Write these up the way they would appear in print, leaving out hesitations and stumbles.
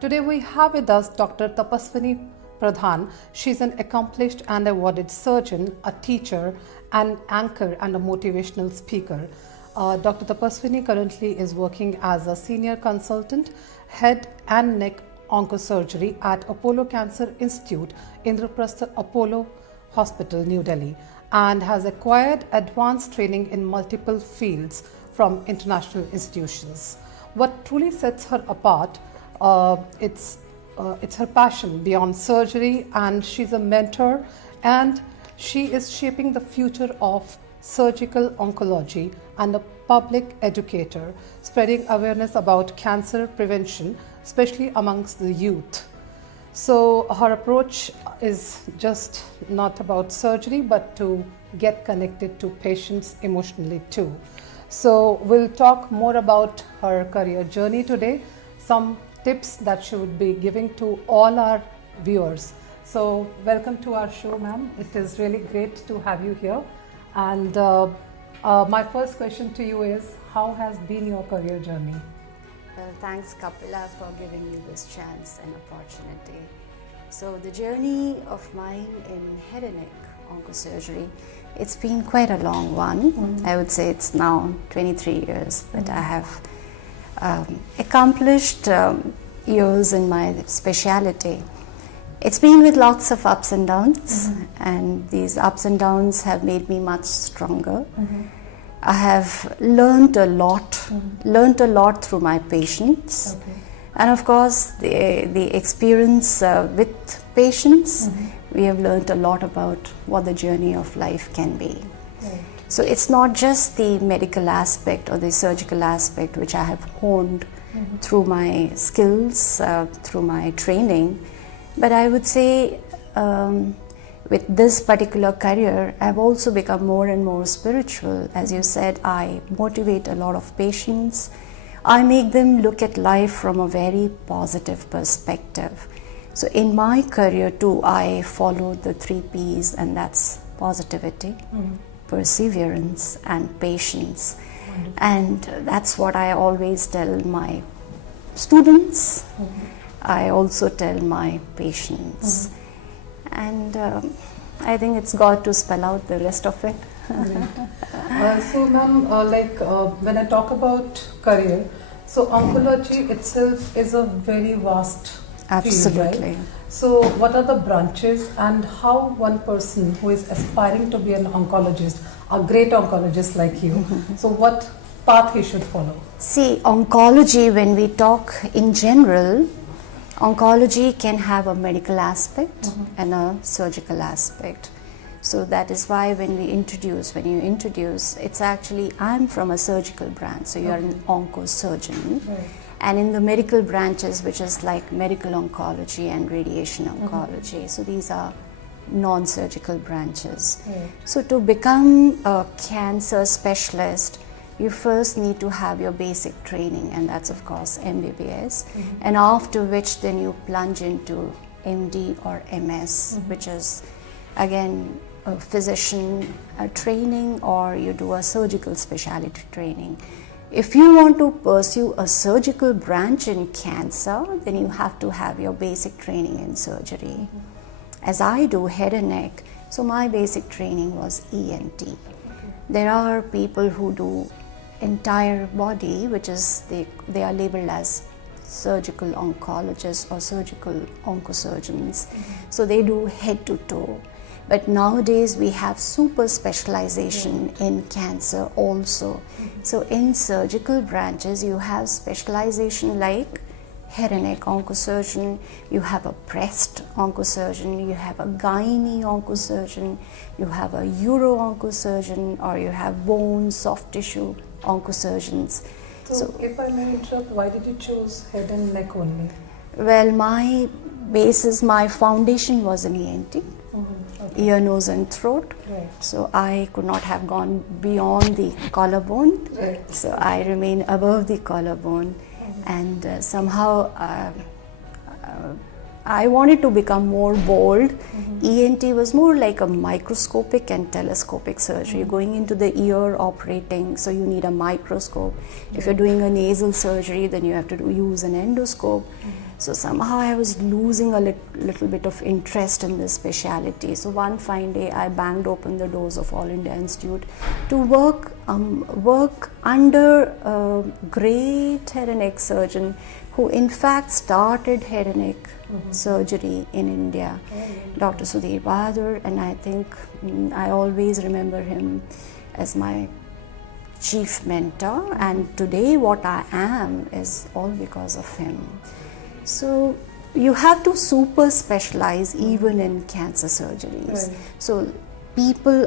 Today we have with us Dr. Tapaswini Pradhan. She's an accomplished and awarded surgeon, a teacher, an anchor and a motivational speaker. Dr. Tapaswini currently is working as a senior consultant, head and neck oncosurgery at Apollo Cancer Institute, Indraprastha Apollo Hospital, New Delhi, and has acquired advanced training in multiple fields from international institutions. What truly sets her apart, it's her passion beyond surgery, and she's a mentor, and she is shaping the future of surgical oncology and a public educator, spreading awareness about cancer prevention, especially amongst the youth. So her approach is just not about surgery, but to get connected to patients emotionally too. So we'll talk more about her career journey today, some tips that she would be giving to all our viewers. So welcome to our show, ma'am. It is really great to have you here. And my first question to you is, how has been your career journey? Thanks, Kapila, for giving me this chance and opportunity. So the journey of mine in head and neck oncosurgery, it's been quite a long one. I would say it's now 23 years that I have accomplished years in my specialty. It's been with lots of ups and downs, and these ups and downs have made me much stronger. I have learned a lot through my patients. And of course, the experience with patients, we have learned a lot about what the journey of life can be. So it's not just the medical aspect or the surgical aspect which I have honed through my skills, through my training, but I would say with this particular career, I've also become more and more spiritual. As you said, I motivate a lot of patients. I make them look at life from a very positive perspective. So in my career too, I follow the 3 P's, and that's positivity, perseverance, and patience. And that's what I always tell my students. I also tell my patients. And I think it's God to spell out the rest of it. So ma'am, when I talk about career, so oncology itself is a very vast Absolutely. field, right? So what are the branches, and how one person who is aspiring to be an oncologist, a great oncologist like you, so what path he should follow? See, oncology, when we talk in general, oncology can have a medical aspect and a surgical aspect. So that is why when you introduce, it's actually, I'm from a surgical branch, so you're an oncosurgeon. And in the medical branches, which is like medical oncology and radiation oncology, so these are non-surgical branches. So to become a cancer specialist, you first need to have your basic training, and that's of course MBBS, and after which then you plunge into MD or MS, which is again a physician training, or you do a surgical specialty training. If you want to pursue a surgical branch in cancer, then you have to have your basic training in surgery. As I do head and neck, so my basic training was ENT. There are people who do entire body, which is they are labeled as surgical oncologists or surgical oncosurgeons. So they do head to toe. But nowadays we have super specialization in cancer also. So in surgical branches you have specialization like head and neck oncosurgeon, you have a breast oncosurgeon, you have a gynae oncosurgeon, you have a uro oncosurgeon, or you have bone, soft tissue oncosurgeons. So if I may interrupt, why did you choose head and neck only? Well, my basis, my foundation was in ENT, ear, nose and throat. So I could not have gone beyond the collarbone. So I remain above the collarbone. And somehow I wanted to become more bold. ENT was more like a microscopic and telescopic surgery. Going into the ear operating, so you need a microscope. If you're doing a nasal surgery, then you have to use an endoscope. So somehow I was losing a little bit of interest in this specialty. So one fine day I banged open the doors of All India Institute to work under a great head and neck surgeon who in fact started head and neck surgery in India, Dr. Sudhir Bahadur, and I think I always remember him as my chief mentor, and today what I am is all because of him. So you have to super specialize even in cancer surgeries. Right. So people,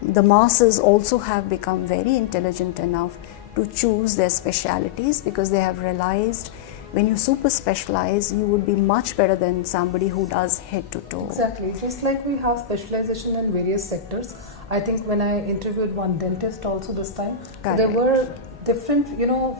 the masses also have become very intelligent enough to choose their specialities because they have realized when you super specialize, you would be much better than somebody who does head to toe. Exactly. Just like we have specialization in various sectors. I think when I interviewed one dentist also this time, there were different,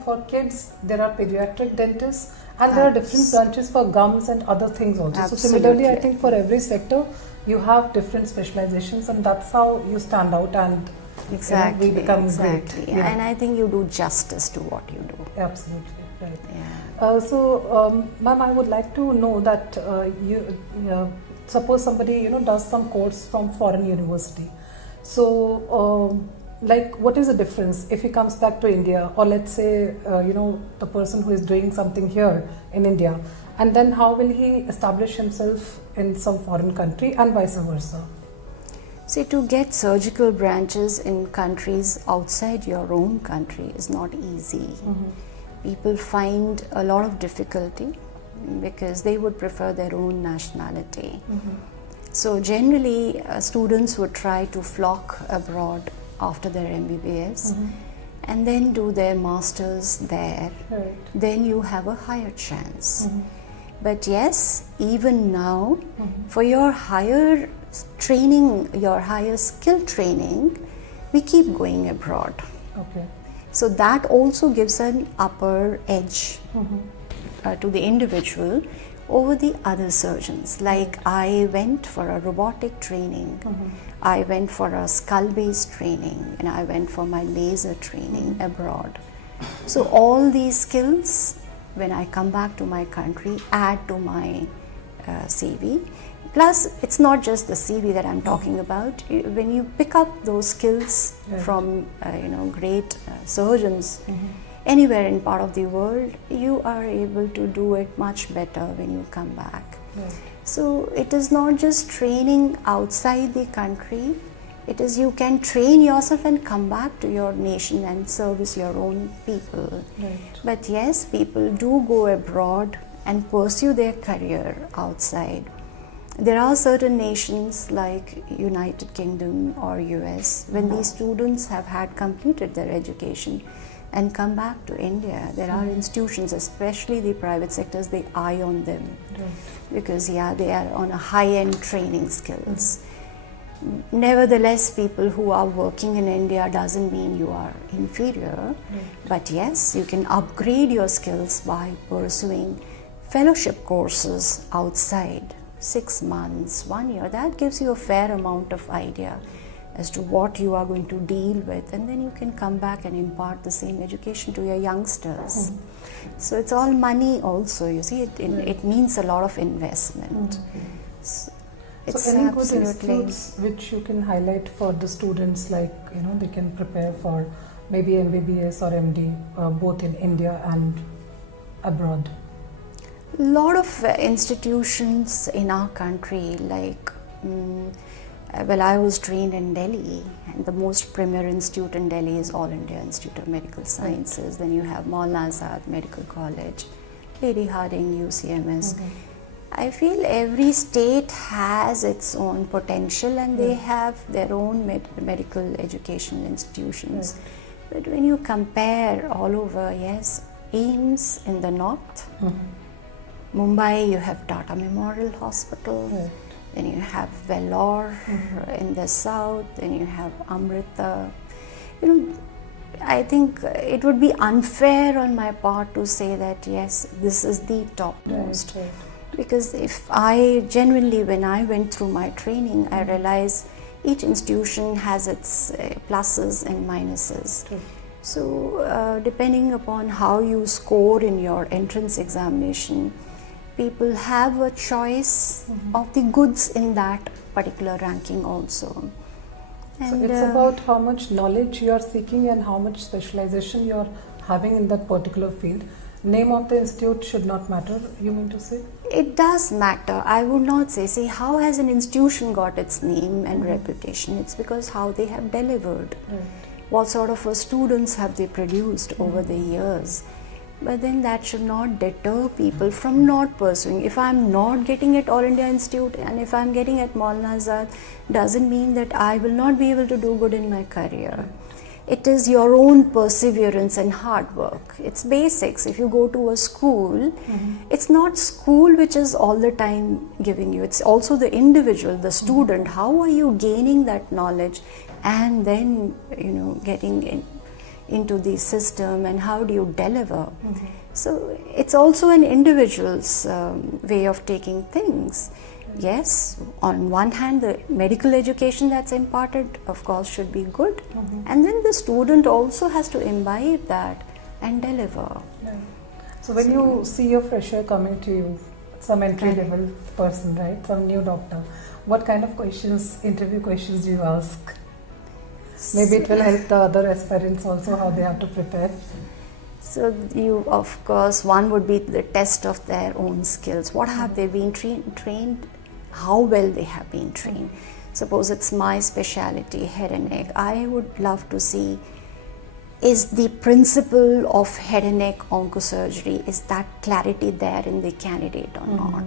for kids, there are pediatric dentists and there are different branches for gums and other things also. Absolutely. So similarly, I think for every sector, you have different specializations and that's how you stand out and we become great. Yeah. And I think you do justice to what you do. Absolutely. Right. Yeah. Ma'am, I would like to know that suppose somebody does some course from foreign university. So, what is the difference if he comes back to India, or let's say the person who is doing something here in India, and then how will he establish himself in some foreign country and vice versa? See, to get surgical branches in countries outside your own country is not easy. People find a lot of difficulty because they would prefer their own nationality. So generally students would try to flock abroad after their MBBS and then do their masters there. Right. Then you have a higher chance. But yes, even now for your higher training, your higher skill training, we keep going abroad. Okay. So that also gives an upper edge to the individual over the other surgeons. Like I went for a robotic training, I went for a skull-based training, and I went for my laser training abroad. So all these skills, when I come back to my country, add to my CV. Plus, it's not just the CV that I'm talking about. When you pick up those skills from great surgeons anywhere in part of the world, you are able to do it much better when you come back. So it is not just training outside the country. It is you can train yourself and come back to your nation and service your own people. But yes, people do go abroad and pursue their career outside. There are certain nations like United Kingdom or US, when these students have had completed their education and come back to India, there are institutions, especially the private sectors, they eye on them because they are on a high-end training skills. Nevertheless, people who are working in India doesn't mean you are inferior, but yes, you can upgrade your skills by pursuing fellowship courses outside. 6 months, 1 year, that gives you a fair amount of idea as to what you are going to deal with, and then you can come back and impart the same education to your youngsters. So it's all money also, you see, it means a lot of investment. So any good institutes which you can highlight for the students, like they can prepare for maybe MBBS or MD both in India and abroad? A lot of institutions in our country, like I was trained in Delhi, and the most premier institute in Delhi is All India Institute of Medical Sciences. Then you have Maulana Azad Medical College, Lady Hardinge, UCMS. I feel every state has its own potential and they have their own medical education institutions. But when you compare all over, yes, AIIMS in the north, Mumbai, you have Tata Memorial Hospital, then you have Vellore in the south, then you have Amrita. I think it would be unfair on my part to say that yes, this is the topmost. Because if I genuinely, when I went through my training, I realized each institution has its pluses and minuses. So depending upon how you score in your entrance examination, people have a choice of the goods in that particular ranking also. So it's about how much knowledge you are seeking and how much specialization you are having in that particular field. Name of the institute should not matter, you mean to say? It does matter. I would not say, see, how has an institution got its name and reputation? It's because how they have delivered. Right. What sort of students have they produced over the years? But then that should not deter people from not pursuing. If I'm not getting at All India Institute and if I'm getting at Maulana Azad, doesn't mean that I will not be able to do good in my career. It is your own perseverance and hard work. It's basics. If you go to a school, it's not school which is all the time giving you. It's also the individual, the student. How are you gaining that knowledge and then, getting into the system, and how do you deliver? So it's also an individual's way of taking things. Yes, on one hand, the medical education that's imparted, of course, should be good, and then the student also has to imbibe that and deliver. Yeah. So when you see a fresher coming to you, some entry level person, right, some new doctor, what kind of interview questions do you ask? Maybe it will help the other aspirants also how they have to prepare. So you, of course, one would be the test of their own skills. What have they been trained? How well they have been trained. Suppose it's my specialty, head and neck. I would love to see, is the principle of head and neck oncosurgery, is that clarity there in the candidate or not?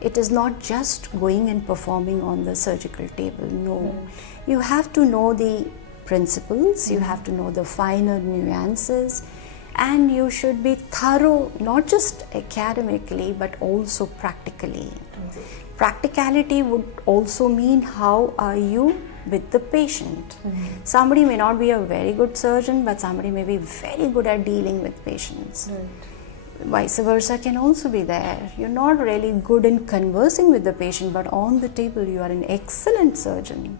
It is not just going and performing on the surgical table, no. You have to know the principles, you have to know the finer nuances, and you should be thorough, not just academically, but also practically. Practicality would also mean how are you with the patient. Somebody may not be a very good surgeon, but somebody may be very good at dealing with patients. Vice versa can also be there. You're not really good in conversing with the patient, but on the table you are an excellent surgeon.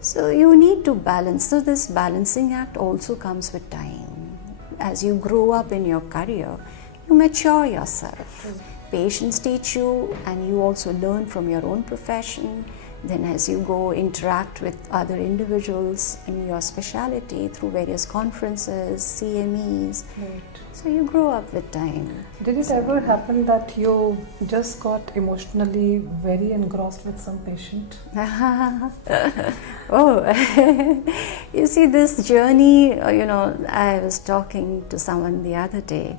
So you need to balance. So this balancing act also comes with time. As you grow up in your career, you mature yourself. Patients teach you, and you also learn from your own profession. Then as you go interact with other individuals in your specialty through various conferences, CMEs. So you grow up with time. Did it ever happen that you just got emotionally very engrossed with some patient? Oh, you see this journey, I was talking to someone the other day.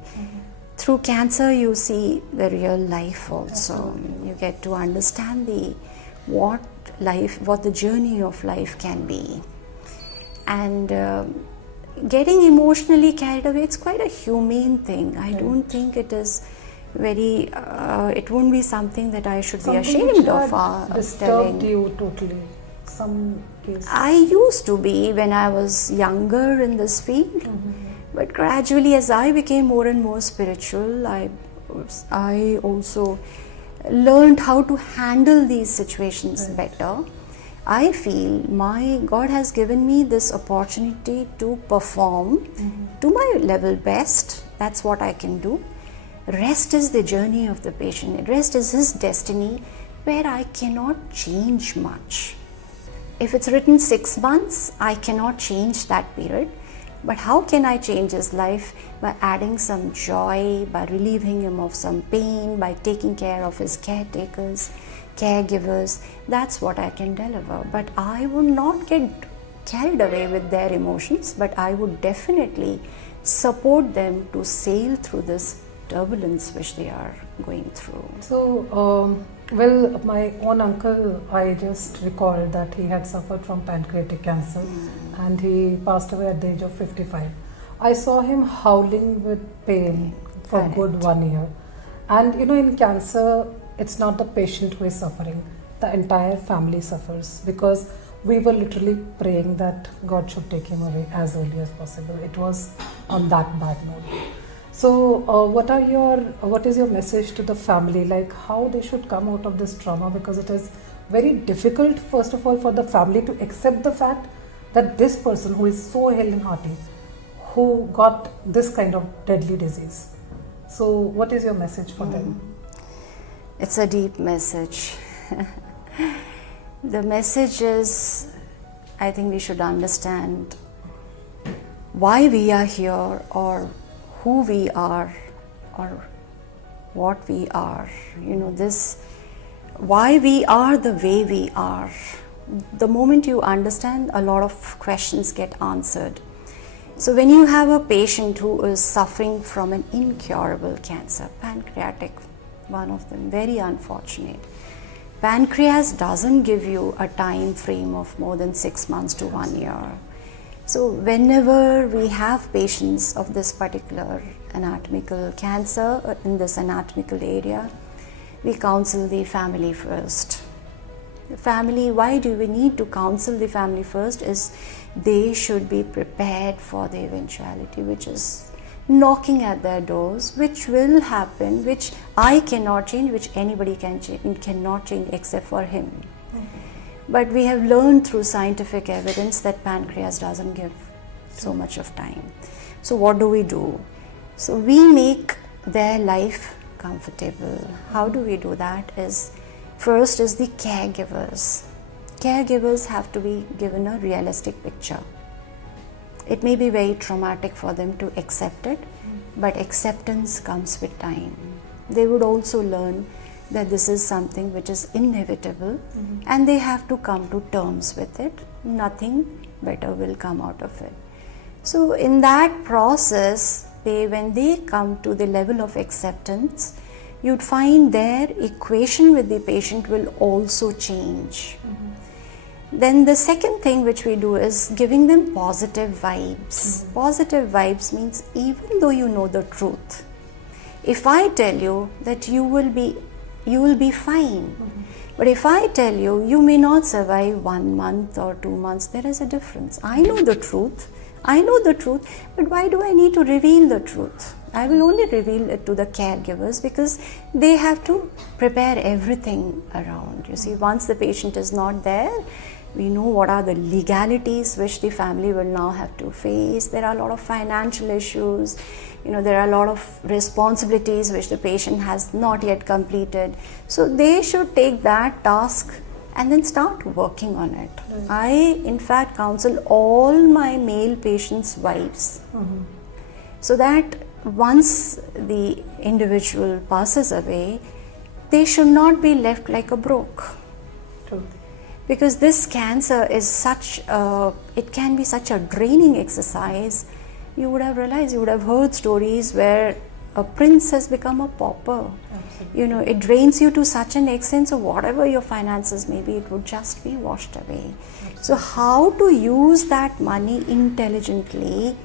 Through cancer you see the real life also. Absolutely. You get to understand what the journey of life can be. And getting emotionally carried away, it's quite a humane thing. I don't think it is very, it won't be something that I should be ashamed of disturbed you totally, some case? I used to be when I was younger in this field, but gradually as I became more and more spiritual, I also learned how to handle these situations better. I feel God has given me this opportunity to perform to my level best. That's what I can do. Rest is the journey of the patient. Rest is his destiny, where I cannot change much. If it's written 6 months, I cannot change that period. But how can I change his life? By adding some joy, by relieving him of some pain, by taking care of his caretakers, caregivers. That's what I can deliver. But I would not get carried away with their emotions, but I would definitely support them to sail through this turbulence which they are going through. So, my own uncle, I just recalled that he had suffered from pancreatic cancer and he passed away at the age of 55. I saw him howling with pain for good 1 year. And in cancer, it's not the patient who is suffering, the entire family suffers, because we were literally praying that God should take him away as early as possible. It was on that bad note. So what is your message to the family, like how they should come out of this trauma? Because it is very difficult, first of all, for the family to accept the fact that this person who is so hale and hearty, who got this kind of deadly disease. So what is your message for them? It's a deep message. The message is, I think we should understand why we are here, or who we are, or what we are. Why we are the way we are. The moment you understand, a lot of questions get answered. So when you have a patient who is suffering from an incurable cancer, pancreatic, one of them, very unfortunate. Pancreas doesn't give you a time frame of more than 6 months to 1 year. So whenever we have patients of this particular anatomical cancer in this anatomical area, we counsel the family first. The family, why do we need to counsel the family first, is they should be prepared for the eventuality which is knocking at their doors, which will happen, which I cannot change, which anybody cannot change except for him. But we have learned through scientific evidence that pancreas doesn't give so much of time. So what do? So we make their life comfortable. How do we do that? First is the caregivers. Caregivers have to be given a realistic picture. It may be very traumatic for them to accept it, but acceptance comes with time. They would also learn that this is something which is inevitable, and they have to come to terms with it. Nothing better will come out of it. So in that process, when they come to the level of acceptance, you'd find their equation with the patient will also change. Then the second thing which we do is giving them positive vibes. Positive vibes means even though you know the truth, if I tell you that you will be fine, but if I tell you you may not survive 1 month or 2 months, there is a difference. I know the truth, but why do I need to reveal the truth? I will only reveal it to the caregivers because they have to prepare everything around. You see, once the patient is not there, we know what are the legalities which the family will now have to face. There are a lot of financial issues, there are a lot of responsibilities which the patient has not yet completed. So they should take that task and then start working on it. I, in fact, counsel all my male patients' wives, so that once the individual passes away, they should not be left like a broke. Because this cancer is it can be such a draining exercise. You would have realized, you would have heard stories where a prince has become a pauper. Absolutely. It drains you to such an extent, so whatever your finances may be, it would just be washed away. Absolutely. So how to use that money intelligently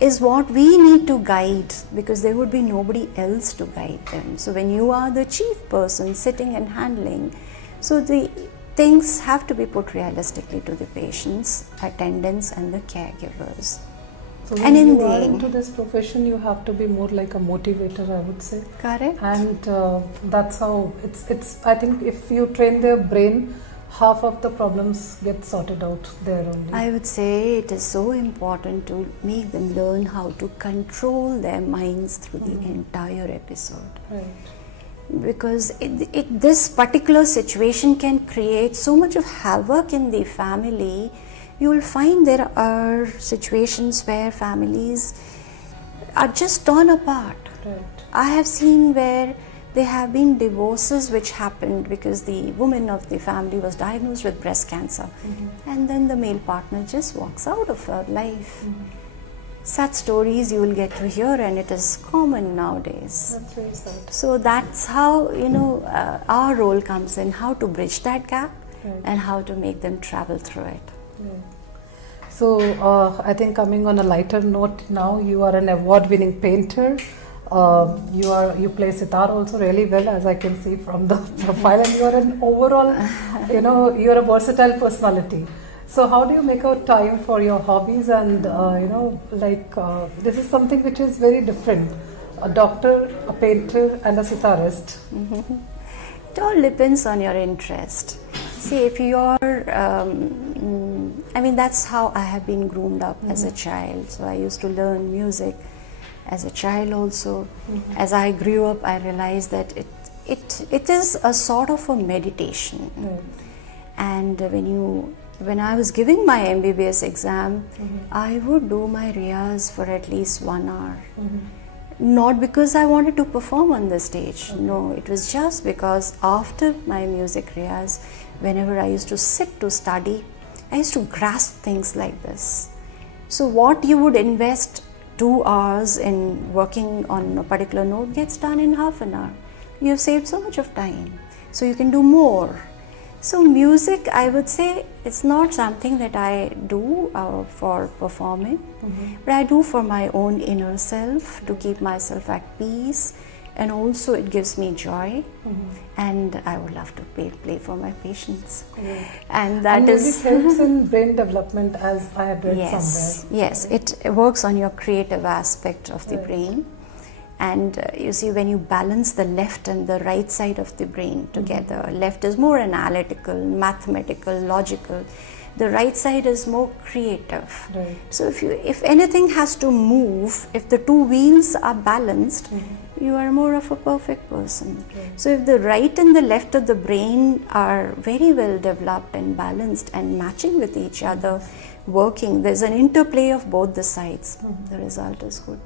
is what we need to guide, because there would be nobody else to guide them. So when you are the chief person sitting and handling, so the things have to be put realistically to the patients, attendants and the caregivers. So when you are into this profession, you have to be more like a motivator, I would say. Correct. And that's how it's. I think if you train their brain, half of the problems get sorted out there only. I would say it is so important to make them learn how to control their minds through the entire episode. Right. Because this particular situation can create so much of havoc in the family. You will find there are situations where families are just torn apart. Right. I have seen where there have been divorces which happened because the woman of the family was diagnosed with breast cancer, and then the male partner just walks out of her life. Such stories you will get to hear, and it is common nowadays. That's very sad. So that's how our role comes in, how to bridge that gap, and how to make them travel through it. So I think, coming on a lighter note now, you are an award-winning painter. You play sitar also really well, as I can see from the profile, and you are an overall, you are a versatile personality. So how do you make out time for your hobbies? And this is something which is very different: a doctor, a painter, and a sitarist. It all depends on your interest. See, if you're, that's how I have been groomed up as a child. So I used to learn music as a child also. As I grew up, I realized that it is a sort of a meditation. And when I was giving my MBBS exam, I would do my riyaz for at least 1 hour. Not because I wanted to perform on the stage. No, it was just because after my music riyaz, whenever I used to sit to study, I used to grasp things like this. So what you would invest 2 hours in working on a particular note gets done in half an hour. You have saved so much of time. So you can do more. So music, I would say, it's not something that I do for performing, but I do for my own inner self, to keep myself at peace, and also it gives me joy, and I would love to play for my patients. And that it helps in brain development, as I had read somewhere. Yes, it works on your creative aspect of the brain. And you see, when you balance the left and the right side of the brain together, left is more analytical, mathematical, logical. The right side is more creative. So if anything has to move, if the two wheels are balanced, you are more of a perfect person. So if the right and the left of the brain are very well developed and balanced and matching with each other, working, there's an interplay of both the sides. The result is good.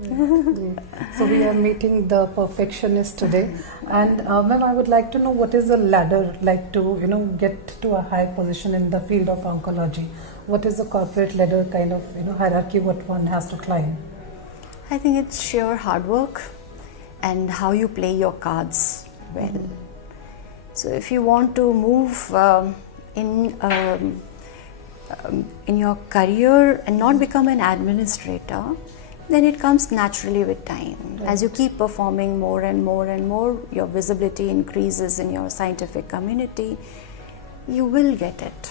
So we are meeting the perfectionist today, and ma'am, I would like to know, what is the ladder like to get to a high position in the field of oncology? What is the corporate ladder kind of hierarchy what one has to climb? I think it's sheer hard work and how you play your cards well. So if you want to move in your career and not become an administrator, then it comes naturally with time. As you keep performing more and more and more, your visibility increases in your scientific community, you will get it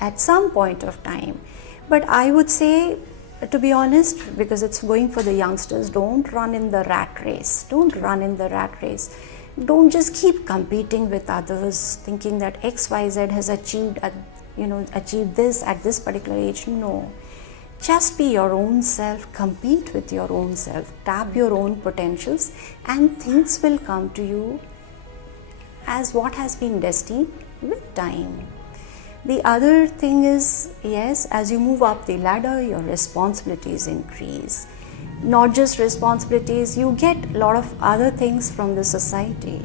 at some point of time. But I would say, to be honest, because it's going for the youngsters, don't run in the rat race. Don't run in the rat race. Don't just keep competing with others, thinking that XYZ has achieved this at this particular age. No. Just be your own self, compete with your own self, tap your own potentials, and things will come to you as what has been destined with time. The other thing is, yes, as you move up the ladder, your responsibilities increase. Not just responsibilities, you get a lot of other things from the society.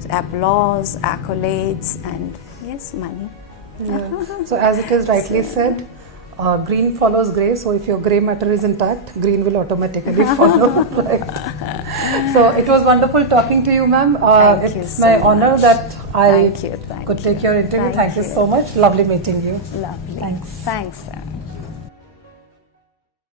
So applause, accolades, and yes, money. So as it is rightly said, green follows grey, so if your grey matter is intact, green will automatically follow. So it was wonderful talking to you, ma'am. It's my honor that I could take your interview. Thank you so much. Lovely meeting you. Lovely. Thanks. Thanks, sir.